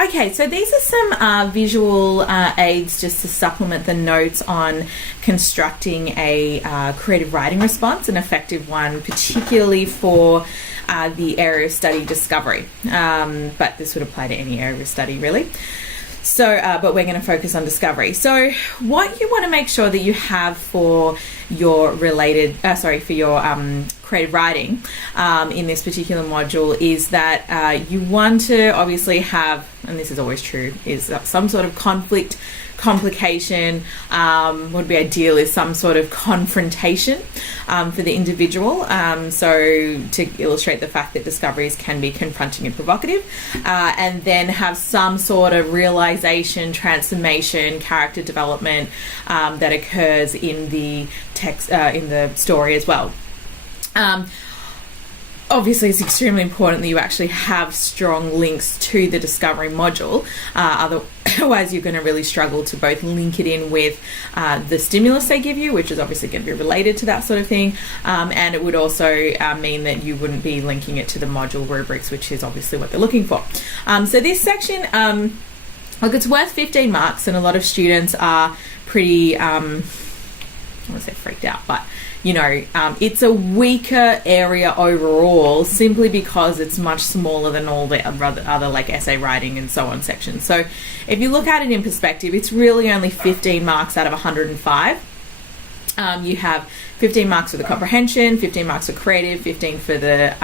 Okay, so these are some visual aids just to supplement the notes on constructing a creative writing response, an effective one, particularly for the area of study discovery. But this would apply to any area of study, really. So, but we're going to focus on discovery. So what you want to make sure that you have for your creative writing in this particular module is that you want to obviously have, and this is always true, is some sort of conflict, complication. What would be ideal is some sort of confrontation for the individual. So to illustrate the fact that discoveries can be confronting and provocative, and then have some sort of realization, transformation, character development that occurs in the text, in the story as well. Obviously, it's extremely important that you actually have strong links to the discovery module. Otherwise, you're going to really struggle to both link it in with the stimulus they give you, which is obviously going to be related to that sort of thing. And it would also mean that you wouldn't be linking it to the module rubrics, which is obviously what they're looking for. So this section, look, it's worth 15 marks, and a lot of students are pretty, I don't want to say freaked out, but you know, it's a weaker area overall simply because it's much smaller than all the other like essay writing and so on sections. So if you look at it in perspective, it's really only 15 marks out of 105. You have 15 marks for the comprehension, 15 marks for creative, 15 for the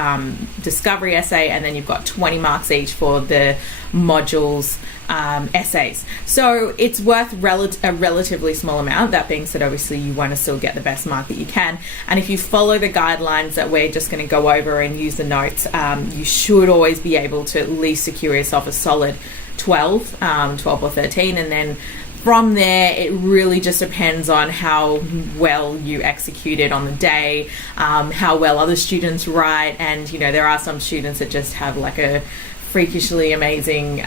discovery essay, and then you've got 20 marks each for the modules essays. So it's worth a relatively small amount. That being said, obviously you want to still get the best mark that you can, and if you follow the guidelines that we're just going to go over and use the notes, you should always be able to at least secure yourself a solid 12 or 13, and then from there, it really just depends on how well you execute it on the day, how well other students write, and you know, there are some students that just have like a freakishly amazing,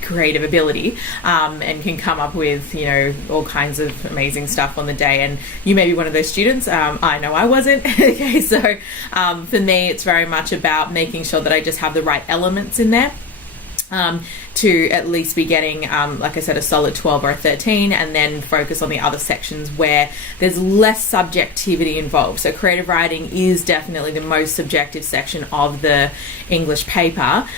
creative ability, and can come up with, you know, all kinds of amazing stuff on the day, and you may be one of those students. I know I wasn't. Okay, so for me, it's very much about making sure that I just have the right elements in there. To at least be getting, like I said, a solid 12 or a 13, and then focus on the other sections where there's less subjectivity involved. So creative writing is definitely the most subjective section of the English paper,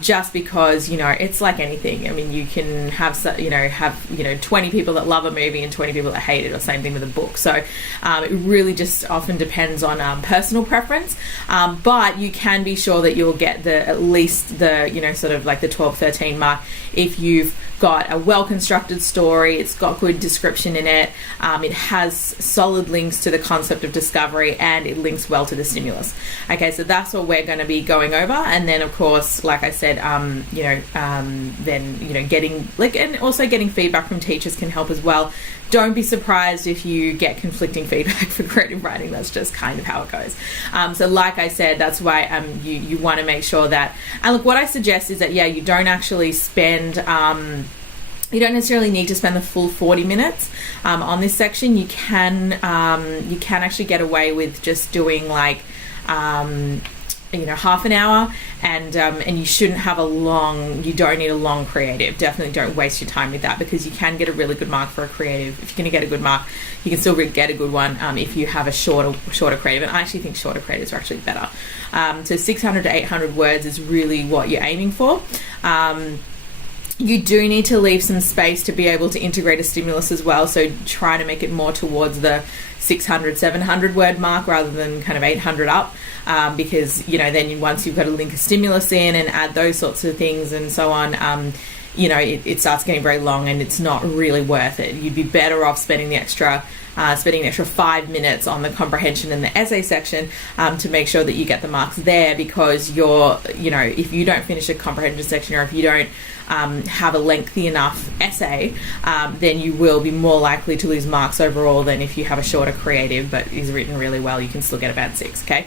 just because, you know, it's like anything. I mean, you can have 20 people that love a movie and 20 people that hate it, or same thing with a book. So it really just often depends on personal preference, but you can be sure that you'll get at least the, you know, sort of like the 12, 13 mark if you've got a well-constructed story, it's got good description in it, it has solid links to the concept of discovery, and it links well to the stimulus. Okay, so that's what we're going to be going over, and then of course, like I said, then, you know, getting and also getting feedback from teachers can help as well. Don't be surprised if you get conflicting feedback for creative writing. That's just kind of how it goes. So like I said, that's why you want to make sure that, and look, what I suggest is that, yeah, you don't actually spend, you don't necessarily need to spend the full 40 minutes on this section. You can actually get away with just doing like, half an hour, and you shouldn't have you don't need a long creative. Definitely don't waste your time with that, because you can get a really good mark for a creative. If you're going to get a good mark, you can still get a good one if you have a shorter creative, and I actually think shorter creatives are actually better. So 600 to 800 words is really what you're aiming for. You do need to leave some space to be able to integrate a stimulus as well, so try to make it more towards the 600, 700 word mark rather than kind of 800 up, because, you know, then once you've got to link a stimulus in and add those sorts of things and so on, it starts getting very long, and it's not really worth it. You'd be better off spending an extra 5 minutes on the comprehension and the essay section to make sure that you get the marks there, because if you don't finish a comprehension section, or if you don't have a lengthy enough essay, then you will be more likely to lose marks overall than if you have a shorter creative but is written really well. You can still get a band 6, okay?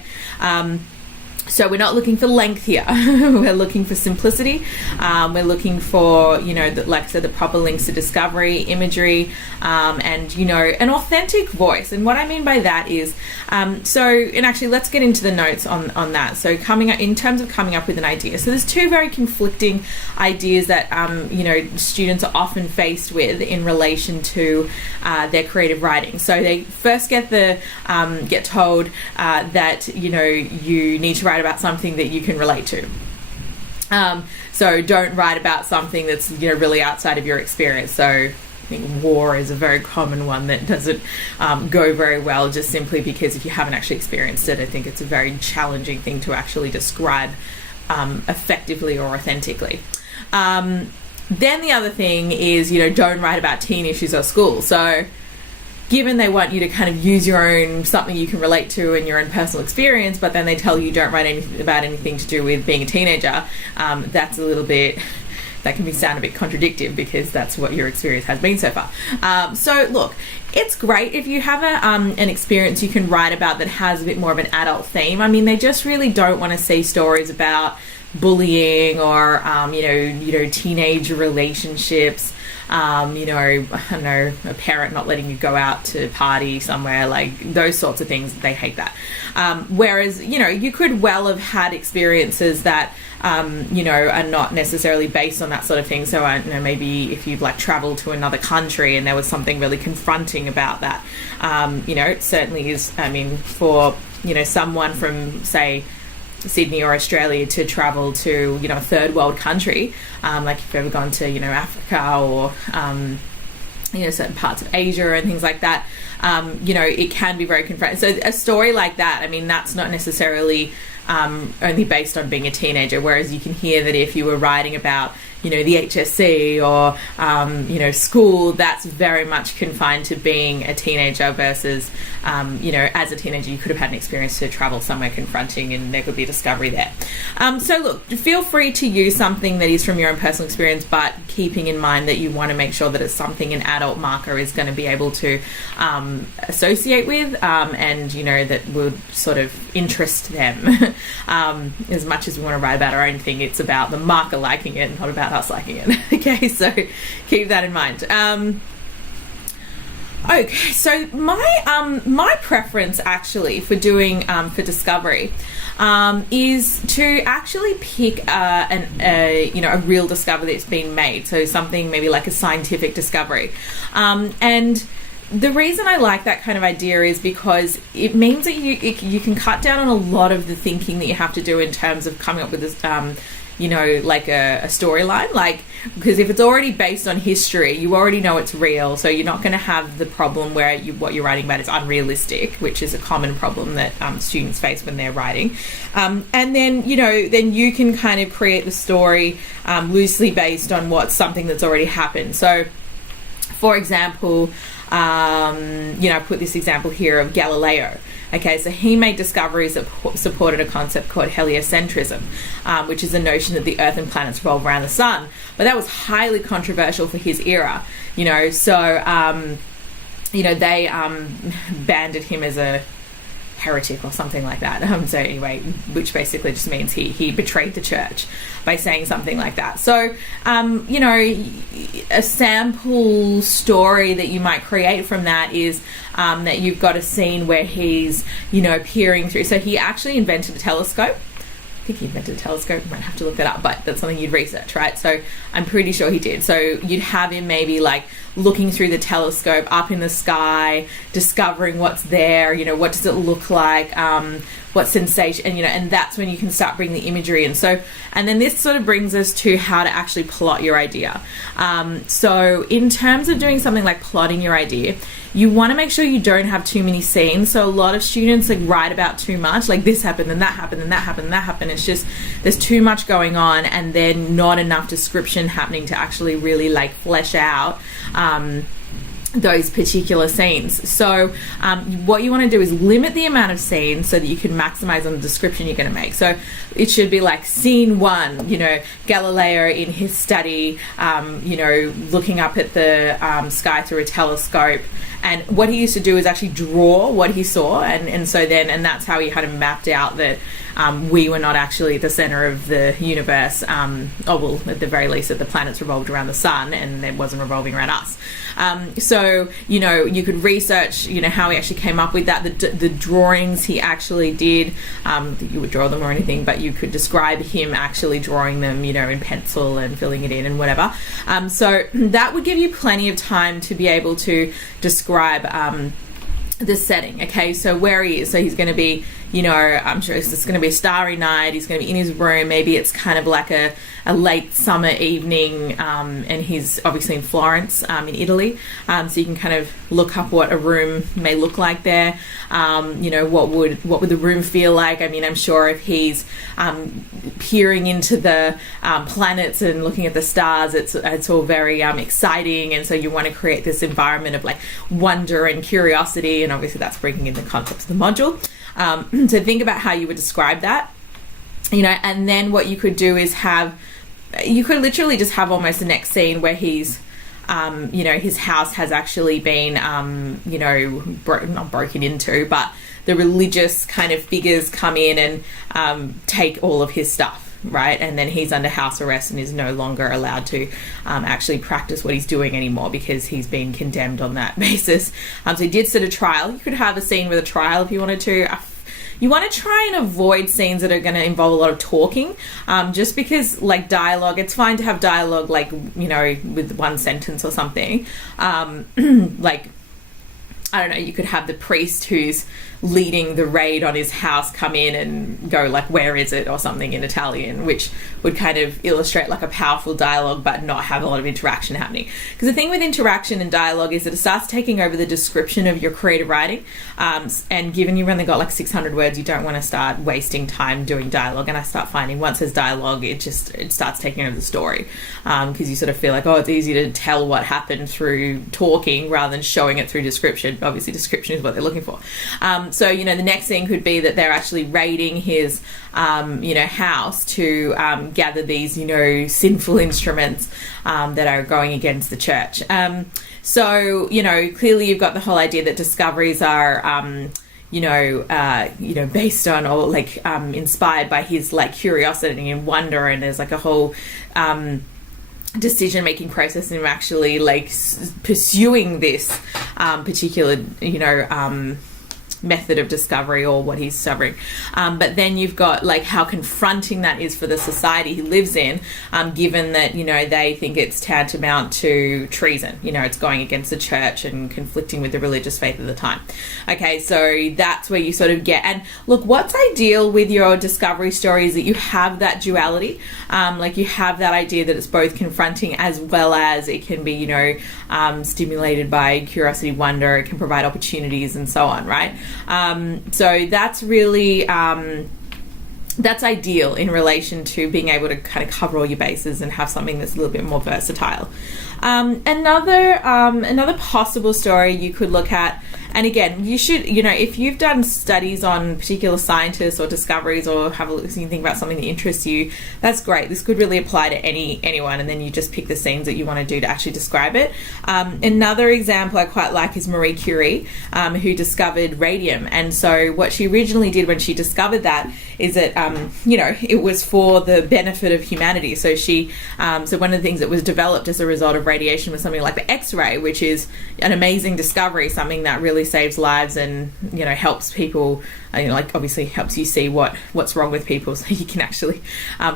So we're not looking for length here. We're looking for simplicity. We're looking for, like I said, the proper links to discovery, imagery, and, an authentic voice. And what I mean by that is, and actually let's get into the notes on that. So in terms of coming up with an idea. So there's two very conflicting ideas that, students are often faced with in relation to their creative writing. So they first get told that, you need to write about something that you can relate to. So don't write about something that's really outside of your experience. So I think war is a very common one that doesn't go very well, just simply because if you haven't actually experienced it, I think it's a very challenging thing to actually describe effectively or authentically. Then the other thing is, don't write about teen issues or school. So given they want you to kind of use your own, something you can relate to in your own personal experience, but then they tell you don't write anything about anything to do with being a teenager, that's a little bit, that can sound a bit contradictory because that's what your experience has been so far. So look, it's great if you have an experience you can write about that has a bit more of an adult theme. I mean, they just really don't want to see stories about bullying or, teenage relationships. I don't know, a parent not letting you go out to party somewhere, like those sorts of things, they hate that. Whereas, you could well have had experiences that, are not necessarily based on that sort of thing. So, maybe if you've traveled to another country and there was something really confronting about that, it certainly is, for, someone from, say, Sydney or Australia to travel to, a third world country, like if you've ever gone to, Africa or, certain parts of Asia and things like that, it can be very confronting. So a story like that, that's not necessarily only based on being a teenager, whereas you can hear that if you were writing about, the HSC or, school, that's very much confined to being a teenager versus, as a teenager, you could have had an experience to travel somewhere confronting and there could be a discovery there. So look, feel free to use something that is from your own personal experience, but keeping in mind that you want to make sure that it's something an adult marker is going to be able to associate with, and, that would sort of interest them. As much as we want to write about our own thing, it's about the marker liking it and not about us liking it. Okay, so keep that in mind. Okay, so my preference actually for doing for discovery is to actually pick a real discovery that's been made. So something maybe like a scientific discovery, and the reason I like that kind of idea is because it means that you can cut down on a lot of the thinking that you have to do in terms of coming up with this, like a storyline. Because if it's already based on history, you already know it's real, so you're not going to have the problem where what you're writing about is unrealistic, which is a common problem that students face when they're writing. And then, then you can kind of create the story loosely based on something that's already happened. So, for example, I put this example here of Galileo. Okay, so he made discoveries that supported a concept called heliocentrism, which is the notion that the Earth and planets revolve around the sun. But that was highly controversial for his era, so, they banded him as a heretic or something like that. So anyway, which basically just means he betrayed the church by saying something like that. So, a sample story that you might create from that is that you've got a scene where he's, peering through. So he actually invented a telescope. I think he invented a telescope. You might have to look that up, but that's something you'd research, right? So I'm pretty sure he did. So you'd have him maybe looking through the telescope up in the sky, discovering what's there, what does it look like, what sensation, and that's when you can start bringing the imagery in. So, and then this sort of brings us to how to actually plot your idea. So in terms of doing something like plotting your idea, you want to make sure you don't have too many scenes. So a lot of students write about too much, like this happened and that happened and that happened and that happened. It's just there's too much going on and then not enough description happening to actually really flesh out those particular scenes. So what you want to do is limit the amount of scenes so that you can maximize on the description you're going to make. So it should be like scene 1, Galileo in his study, looking up at the sky through a telescope, And what he used to do is actually draw what he saw, and that's how he kind of mapped out that we were not actually at the center of the universe, at the very least that the planets revolved around the sun and it wasn't revolving around us. So you could research how he actually came up with that, the drawings he actually did. You would draw them or anything, but you could describe him actually drawing them in pencil and filling it in and whatever. So that would give you plenty of time to be able to describe the setting. Okay, so where he is, so he's going to be, I'm sure it's just going to be a starry night. He's going to be in his room. Maybe it's kind of like a late summer evening, and he's obviously in Florence, in Italy. So you can kind of look up what a room may look like there. What would the room feel like? I mean, I'm sure if he's peering into the planets and looking at the stars, it's all very exciting, and so you want to create this environment of like wonder and curiosity, and obviously that's bringing in the concepts of the module. So think about how you would describe that, and then what you could do is you could literally just have almost the next scene where he's, his house has actually been, not broken into, but the religious kind of figures come in and take all of his stuff. Right, and then he's under house arrest and is no longer allowed to actually practice what he's doing anymore because he's been condemned on that basis. So he did set a trial. You could have a scene with a trial if you wanted to. You want to try and avoid scenes that are going to involve a lot of talking, just because, like, dialogue, it's fine to have dialogue, like, with one sentence or something. Like, I don't know, you could have the priest who's leading the raid on his house come in and go like, where is it, or something in Italian, which would kind of illustrate like a powerful dialogue but not have a lot of interaction happening. Because the thing with interaction and dialogue is that it starts taking over the description of your creative writing, and given you've only got like 600 words, you don't want to start wasting time doing dialogue. And I start finding once there's dialogue, it starts taking over the story, because you sort of feel like, oh, it's easy to tell what happened through talking rather than showing it through description. Obviously description is what they're looking for. So, the next thing could be that they're actually raiding his, house to gather these, sinful instruments that are going against the church. So, clearly you've got the whole idea that discoveries are, based on or like inspired by his like curiosity and wonder, and there's like a whole decision-making process and actually like pursuing this particular method of discovery or what he's discovering. But then you've got like how confronting that is for the society he lives in, given that they think it's tantamount to treason. It's going against the church and conflicting with the religious faith of the time. Okay, so that's where you sort of get, and look, what's ideal with your discovery story is that you have that duality, like you have that idea that it's both confronting as well as it can be stimulated by curiosity, wonder, it can provide opportunities and so on, right? So that's really that's ideal in relation to being able to kind of cover all your bases and have something that's a little bit more versatile. Another possible story you could look at, and again, you should, if you've done studies on particular scientists or discoveries or have a look, you think about something that interests you, that's great. This could really apply to anyone, and then you just pick the scenes that you want to do to actually describe it. Another example I quite like is Marie Curie, who discovered radium. And so what she originally did when she discovered that is that, it was for the benefit of humanity. So so one of the things that was developed as a result of radiation was something like the X-ray, which is an amazing discovery, something that really saves lives and helps people, obviously helps you see what's wrong with people so you can actually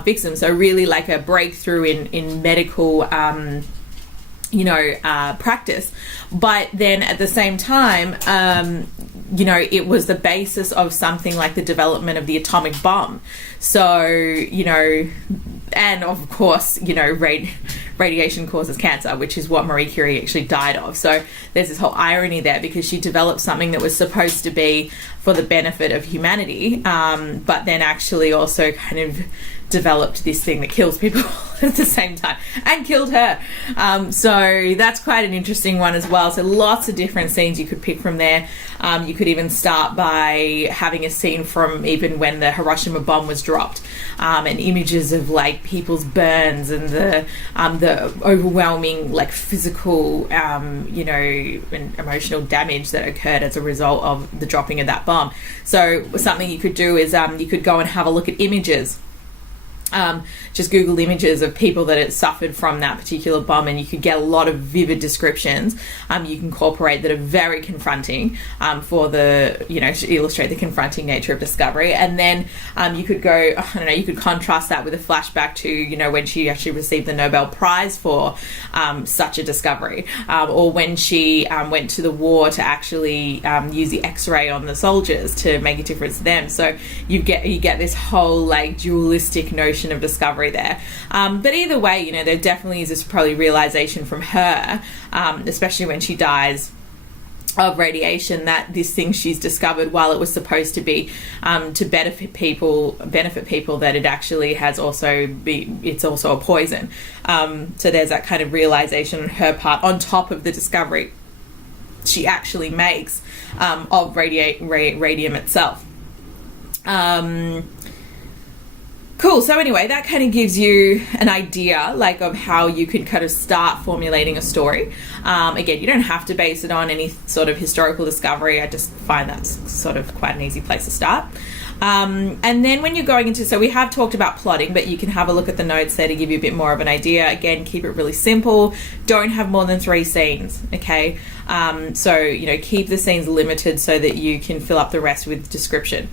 fix them. So really like a breakthrough in medical practice. But then at the same time, it was the basis of something like the development of the atomic bomb. So, and of course, radiation causes cancer, which is what Marie Curie actually died of. So there's this whole irony there, because she developed something that was supposed to be for the benefit of humanity, but then actually also kind of developed this thing that kills people at the same time and killed her. So that's quite an interesting one as well. So lots of different scenes you could pick from there. You could even start by having a scene from even when the Hiroshima bomb was dropped, and images of like people's burns and the overwhelming like physical and emotional damage that occurred as a result of the dropping of that bomb. So something you could do is you could go and have a look at images. Just Google images of people that had suffered from that particular bomb, and you could get a lot of vivid descriptions you can incorporate that are very confronting for the, to illustrate the confronting nature of discovery. And then you could go, you could contrast that with a flashback to, when she actually received the Nobel Prize for such a discovery, or when she went to the war to actually use the X-ray on the soldiers to make a difference to them. So you get this whole like dualistic notion of discovery there. But either way, there definitely is this probably realization from her, especially when she dies, of radiation, that this thing she's discovered, while it was supposed to be to benefit people, that it actually has it's also a poison. So there's that kind of realization on her part, on top of the discovery she actually makes of radium itself. Cool. So anyway, that kind of gives you an idea like of how you could kind of start formulating a story. Again, you don't have to base it on any sort of historical discovery. I just find that's sort of quite an easy place to start. And then when you're going into, so we have talked about plotting, but you can have a look at the notes there to give you a bit more of an idea. Again, keep it really simple. Don't have more than 3 scenes. Okay. So, keep the scenes limited so that you can fill up the rest with description.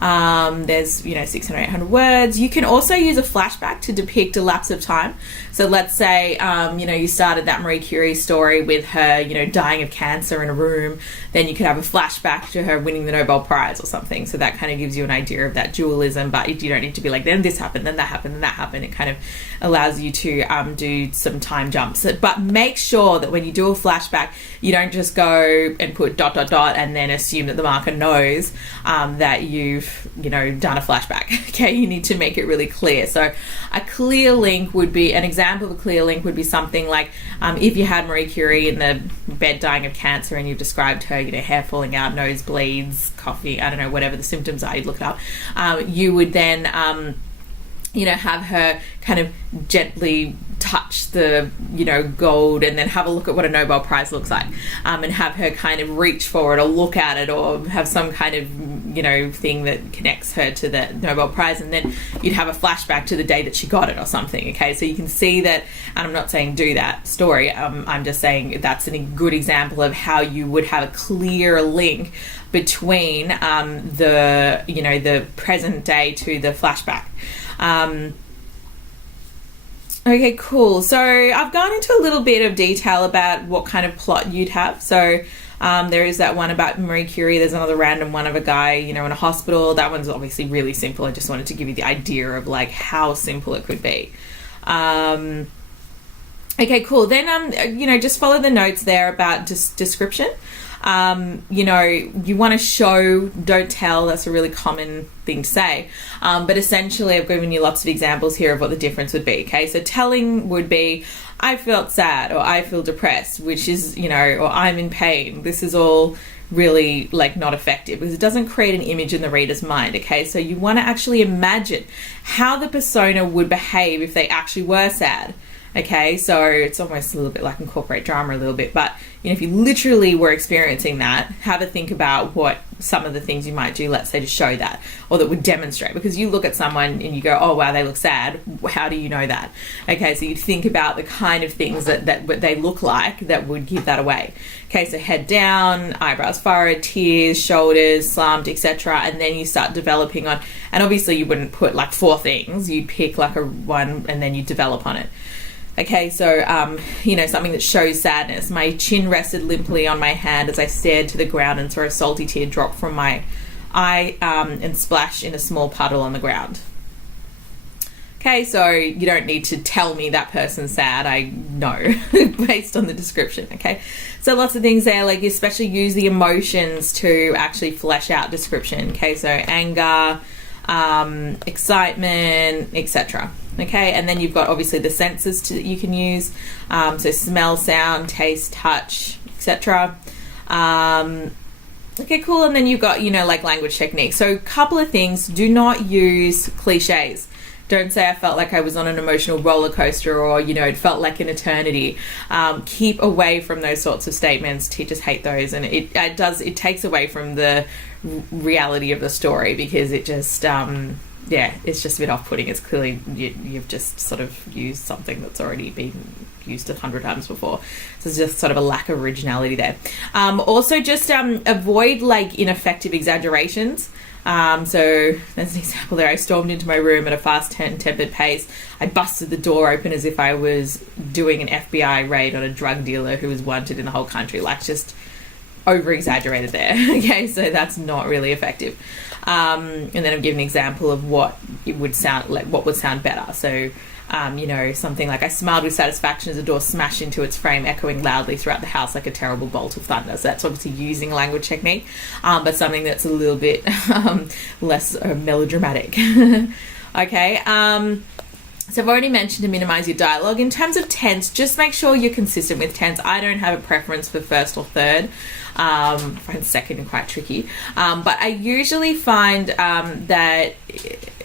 There's 600, 800 words. You can also use a flashback to depict a lapse of time. So let's say you started that Marie Curie story with her dying of cancer in a room. Then you could have a flashback to her winning the Nobel Prize or something. So that kind of gives you an idea of that dualism, but you don't need to be like, then this happened, then that happened, then that happened. It kind of allows you to do some time jumps. But make sure that when you do a flashback, you don't just go and put ... and then assume that the marker knows that you've done a flashback. Okay, you need to make it really clear. So a clear link would be, an example of a clear link would be something like if you had Marie Curie in the bed dying of cancer and you've described her hair falling out, nosebleeds, coffee, I don't know, whatever the symptoms are, you'd look it up. You would then have her kind of gently touch the gold, and then have a look at what a Nobel Prize looks like, and have her kind of reach for it or look at it, or have some kind of thing that connects her to the Nobel Prize, and then you'd have a flashback to the day that she got it or something. Okay, so you can see that, and I'm not saying do that story, I'm just saying that's a good example of how you would have a clear link between the present day to the flashback. Okay, cool. So I've gone into a little bit of detail about what kind of plot you'd have. So there is that one about Marie Curie. There's another random one of a guy, in a hospital. That one's obviously really simple. I just wanted to give you the idea of like how simple it could be. Okay, cool. Then, just follow the notes there about description. You want to show, don't tell. That's a really common thing to say. But essentially, I've given you lots of examples here of what the difference would be. Okay, so telling would be, I felt sad, or I feel depressed, which is, or I'm in pain. This is all really like not effective because it doesn't create an image in the reader's mind. Okay, so you want to actually imagine how the persona would behave if they actually were sad. Okay, so it's almost a little bit like incorporate drama a little bit, but if you literally were experiencing that, have a think about what some of the things you might do, let's say, to show that, or that would demonstrate, because you look at someone and you go, oh wow, they look sad. How do you know that? Okay, so you think about the kind of things that they look like that would give that away. Okay, so head down, eyebrows furrowed, tears, shoulders slumped, etc. And then you start developing on, and obviously you wouldn't put like 4 things, you'd pick like a one and then you develop on it. Okay, so, something that shows sadness. My chin rested limply on my hand as I stared to the ground and saw a salty tear drop from my eye and splash in a small puddle on the ground. Okay, so you don't need to tell me that person's sad. I know based on the description, okay? So lots of things there, like especially use the emotions to actually flesh out description. Okay, so anger, excitement, etc. Okay, and then you've got obviously the senses that you can use, so smell, sound, taste, touch, etc. Okay, cool. And then you've got, like language techniques. So a couple of things: do not use cliches. Don't say I felt like I was on an emotional roller coaster, or it felt like an eternity. Keep away from those sorts of statements. Teachers hate those, and it takes away from the reality of the story, because it just it's just a bit off-putting. It's clearly you've just sort of used something that's already been used 100 times before. So there's just sort of a lack of originality there. Also, just avoid like ineffective exaggerations. So there's an example there. I stormed into my room at a fast tempered pace. I busted the door open as if I was doing an FBI raid on a drug dealer who was wanted in the whole country. Like, just over exaggerated there. Okay, so that's not really effective. And then I'm giving an example of what it would sound like, what would sound better. So something like, I smiled with satisfaction as the door smashed into its frame, echoing loudly throughout the house like a terrible bolt of thunder. So that's obviously using a language technique, but something that's a little bit less melodramatic. Okay. So I've already mentioned to minimize your dialogue. In terms of tense, just make sure you're consistent with tense. I don't have a preference for first or third. I find second quite tricky. But I usually find that,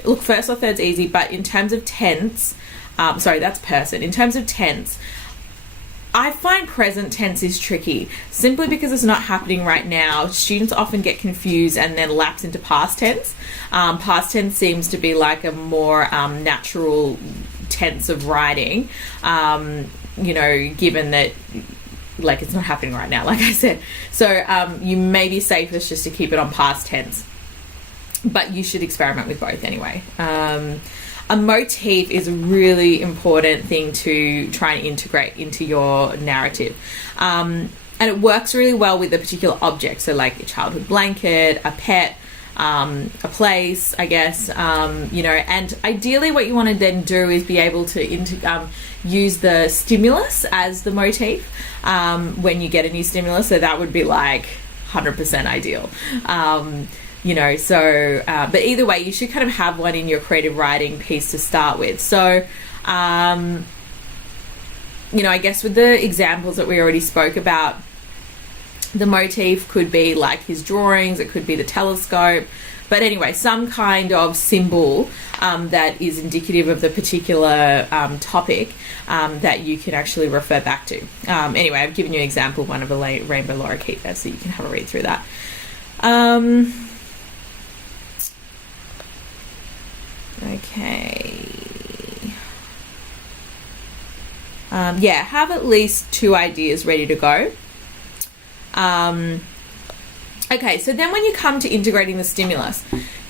look, first or third's easy, but in terms of tense, that's person. In terms of tense, I find present tense is tricky, simply because it's not happening right now. Students often get confused and then lapse into past tense. Past tense seems to be like a more natural tense of writing, given that like it's not happening right now, like I said. So you may be safest just to keep it on past tense, but you should experiment with both anyway. A motif is a really important thing to try and integrate into your narrative. And it works really well with a particular object. So like a childhood blanket, a pet, a place, I guess, and ideally what you want to then do is be able to use the stimulus as the motif when you get a new stimulus. So that would be like 100% ideal. But either way, you should kind of have one in your creative writing piece to start with. So, I guess with the examples that we already spoke about, the motif could be like his drawings, it could be the telescope, but anyway, some kind of symbol that is indicative of the particular topic that you can actually refer back to. Anyway, I've given you an example, one of a Rainbow Lorikeet there, so you can have a read through that. Okay. Have at least 2 ideas ready to go. Okay, so then when you come to integrating the stimulus,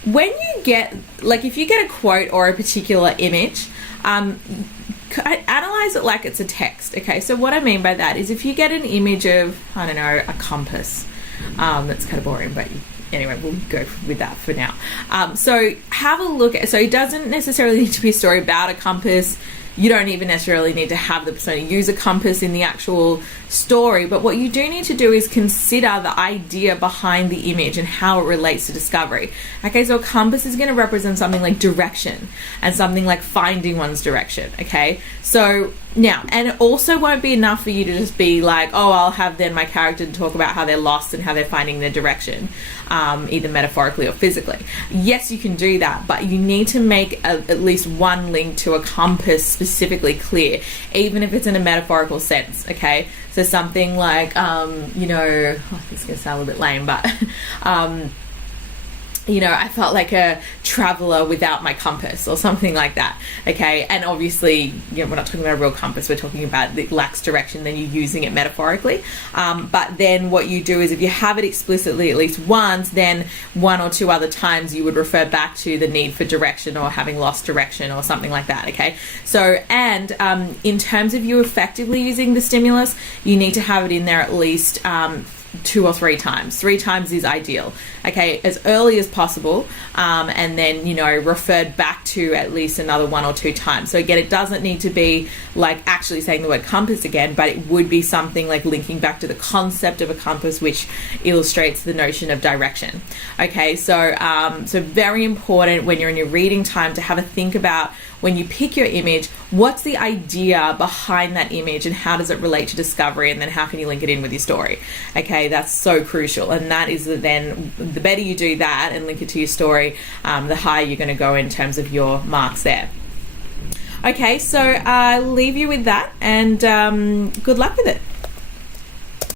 when you get, like if you get a quote or a particular image, analyze it like it's a text. Okay, so what I mean by that is if you get an image of, I don't know, a compass, that's kind of boring, but anyway, we'll go with that for now. So have a look at, so it doesn't necessarily need to be a story about a compass. You don't even necessarily need to have the persona use a compass in the actual story, but what you do need to do is consider the idea behind the image and how it relates to discovery. Okay, so a compass is going to represent something like direction and something like finding one's direction. Okay, so now, and it also won't be enough for you to just be like, oh, I'll have then my character to talk about how they're lost and how they're finding their direction, either metaphorically or physically. Yes, you can do that, but you need to make at least one link to a compass specifically clear, even if it's in a metaphorical sense. Okay, so something like, this is going to sound a little bit lame, but I felt like a traveler without my compass or something like that. Okay, and obviously, we're not talking about a real compass, we're talking about it lacks direction, then you're using it metaphorically. But then what you do is if you have it explicitly at least once, then 1 or 2 other times you would refer back to the need for direction or having lost direction or something like that. Okay, so and in terms of you effectively using the stimulus, you need to have it in there at least 2 or 3 times. 3 times is ideal. Okay, as early as possible, and then, you know, referred back to at least another 1 or 2 times. So again, it doesn't need to be like actually saying the word compass again, but it would be something like linking back to the concept of a compass, which illustrates the notion of direction. Okay, so so very important when you're in your reading time to have a think about, when you pick your image, what's the idea behind that image and how does it relate to discovery, and then how can you link it in with your story? Okay, that's so crucial, and that is then the better you do that and link it to your story, the higher you're going to go in terms of your marks there. Okay, so I'll leave you with that, and good luck with it.